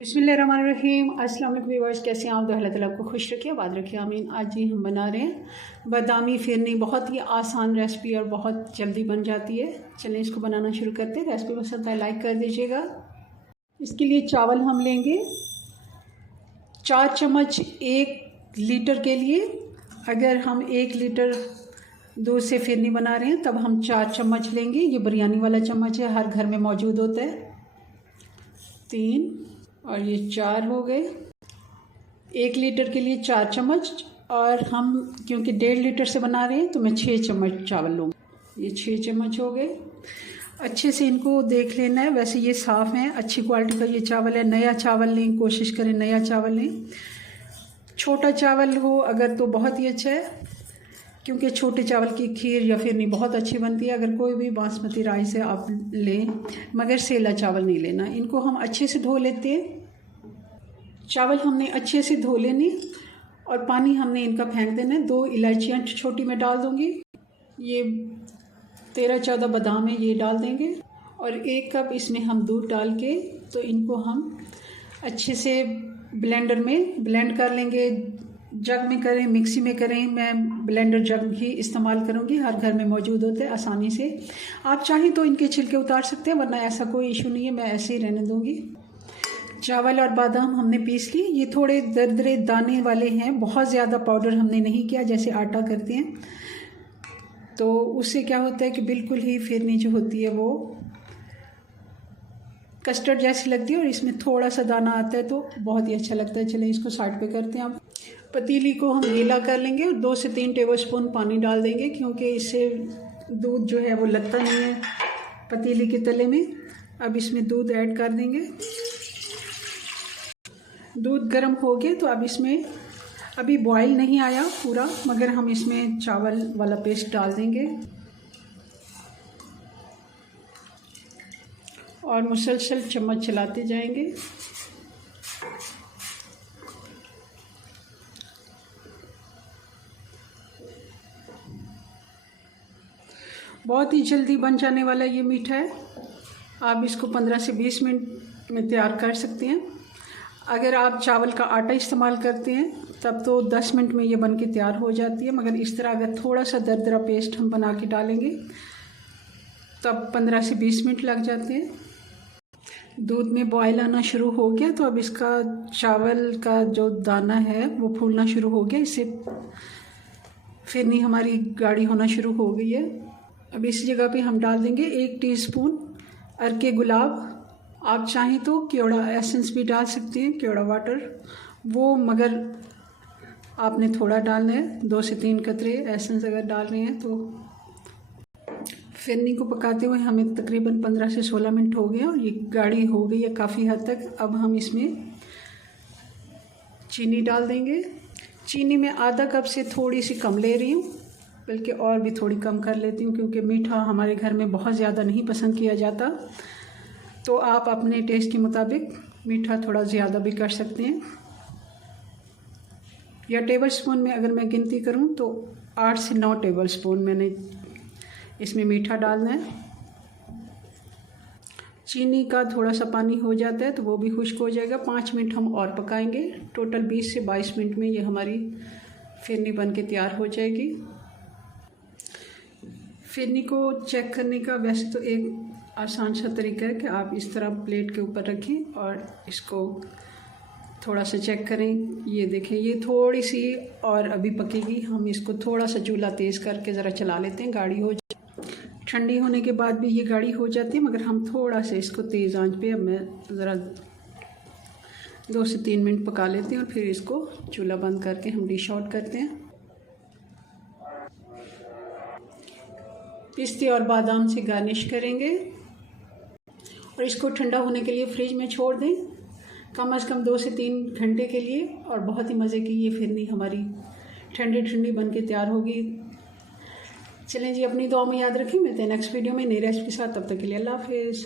बिस्मिल्लाहिर्रहमानिर्रहीम। अस्सलाम वालेकुम व्यूअर्स, कैसे हैं आप? तो अल्लाह ताला आपको खुश रखिए, आबाद रखिए, आमीन। आज ही हम बना रहे हैं बादामी फिरनी। बहुत ही आसान रेसिपी और बहुत जल्दी बन जाती है। चलिए इसको बनाना शुरू करते हैं। रेसिपी पसंद आए लाइक कर दीजिएगा। इसके लिए चावल हम लेंगे 4 चम्मच 1 लीटर के लिए। अगर हम 1 लीटर दूध से फिरनी बना रहे हैं तब हम 4 चम्मच लेंगे। ये बिरयानी वाला चम्मच है, हर घर में मौजूद होता है। 3 और ये 4 हो गए। 1 लीटर के लिए 4 चम्मच, और हम क्योंकि 1.5 लीटर से बना रहे हैं तो मैं 6 चम्मच चावल लूँगी। ये 6 चम्मच हो गए। अच्छे से इनको देख लेना है। वैसे ये साफ़ है, अच्छी क्वालिटी का ये चावल है। नया चावल लें, कोशिश करें नया चावल लें। छोटा चावल हो अगर तो बहुत ही अच्छा है, क्योंकि छोटे चावल की खीर या फिरनी बहुत अच्छी बनती है। अगर कोई भी बासमती राइस है आप लें, मगर सेला चावल नहीं लेना। इनको हम अच्छे से धो लेते हैं। चावल हमने अच्छे से धो लेने और पानी हमने इनका फेंक देना है। 2 इलायचियाँ छोटी मैं डाल दूँगी। ये 13-14 बादाम है, ये डाल देंगे। और 1 कप इसमें हम दूध डाल के तो इनको हम अच्छे से ब्लेंडर में ब्लेंड कर लेंगे। जग में करें, मिक्सी में करें, मैं ब्लेंडर जग ही इस्तेमाल करूँगी, हर घर में मौजूद होते हैं आसानी से। आप चाहें तो इनके छिलके उतार सकते हैं, वरना ऐसा कोई इशू नहीं है, मैं ऐसे ही रहने दूँगी। चावल और बादाम हमने पीस ली। ये थोड़े दरदरे दाने वाले हैं, बहुत ज़्यादा पाउडर हमने नहीं किया जैसे आटा करते हैं, तो उससे क्या होता है कि बिल्कुल ही फिरनी जो होती है वो कस्टर्ड जैसी लगती है, और इसमें थोड़ा सा दाना आता है तो बहुत ही अच्छा लगता है। चलिए इसको साइड पे करते हैं। अब पतीली को हम गीला कर लेंगे और 2 से 3 टेबलस्पून पानी डाल देंगे, क्योंकि इससे दूध जो है वो लगता नहीं है पतीली के तले में। अब इसमें दूध ऐड कर देंगे। दूध गर्म हो गया तो अब इसमें अभी बॉईल नहीं आया पूरा, मगर हम इसमें चावल वाला पेस्ट डाल देंगे और मुसलसल चम्मच चलाते जाएंगे। बहुत ही जल्दी बन जाने वाला ये मीठा है। आप इसको 15 से 20 मिनट में तैयार कर सकते हैं। अगर आप चावल का आटा इस्तेमाल करते हैं तब तो 10 मिनट में ये बन के तैयार हो जाती है, मगर इस तरह अगर थोड़ा सा दरदरा पेस्ट हम बना के डालेंगे तब 15 से 20 मिनट लग जाते हैं। दूध में बॉयल आना शुरू हो गया तो अब इसका चावल का जो दाना है वो फूलना शुरू हो गया। इससे फिरनी हमारी गाढ़ी होना शुरू हो गई है। अब इस जगह पे हम डाल देंगे 1 टीस्पून अर्के गुलाब। आप चाहें तो केवड़ा एसेंस भी डाल सकते हैं, केवड़ा वाटर वो, मगर आपने थोड़ा डालना है। 2 से 3 कतरे एसेंस अगर डाल रहे हैं तो। फिरनी को पकाते हुए हमें तकरीबन 15 से 16 मिनट हो गए और ये गाढ़ी हो गई है काफ़ी हद तक। अब हम इसमें चीनी डाल देंगे। चीनी में आधा कप से थोड़ी सी कम ले रही हूँ, बल्कि और भी थोड़ी कम कर लेती हूँ, क्योंकि मीठा हमारे घर में बहुत ज़्यादा नहीं पसंद किया जाता। तो आप अपने टेस्ट के मुताबिक मीठा थोड़ा ज़्यादा भी कर सकते हैं। या टेबलस्पून में अगर मैं गिनती करूँ तो 8 से 9 टेबलस्पून मैंने इसमें मीठा डालना है। चीनी का थोड़ा सा पानी हो जाता है तो वो भी खुश्क हो जाएगा। 5 मिनट हम और पकाएंगे। टोटल 20 से 22 मिनट में ये हमारी फिरनी बन के तैयार हो जाएगी। फिरनी को चेक करने का वैसे तो एक आसान सा तरीका है कि आप इस तरह प्लेट के ऊपर रखें और इसको थोड़ा सा चेक करें। ये देखें, ये थोड़ी सी और अभी पकेगी। हम इसको थोड़ा सा चूल्हा तेज़ करके ज़रा चला लेते हैं, गाढ़ी हो जाए। ठंडी होने के बाद भी ये गाढ़ी हो जाती है, मगर हम थोड़ा सा इसको तेज़ आंच पे अब मैं ज़रा 2 से 3 मिनट पका लेते हैं और फिर इसको चूल्हा बंद करके हम डिश आउट करते हैं। पिस्ते और बादाम से गार्निश करेंगे और इसको ठंडा होने के लिए फ्रिज में छोड़ दें कम से कम 2 से 3 घंटे के लिए, और बहुत ही मज़े की ये फिरनी हमारी ठंडी ठंडी बन के तैयार होगी। चलें जी, अपनी दुआ में याद रखें। मिलते हैं नेक्स्ट वीडियो में नई रेसिपी के साथ। तब तक के लिए अल्लाह हाफिज़।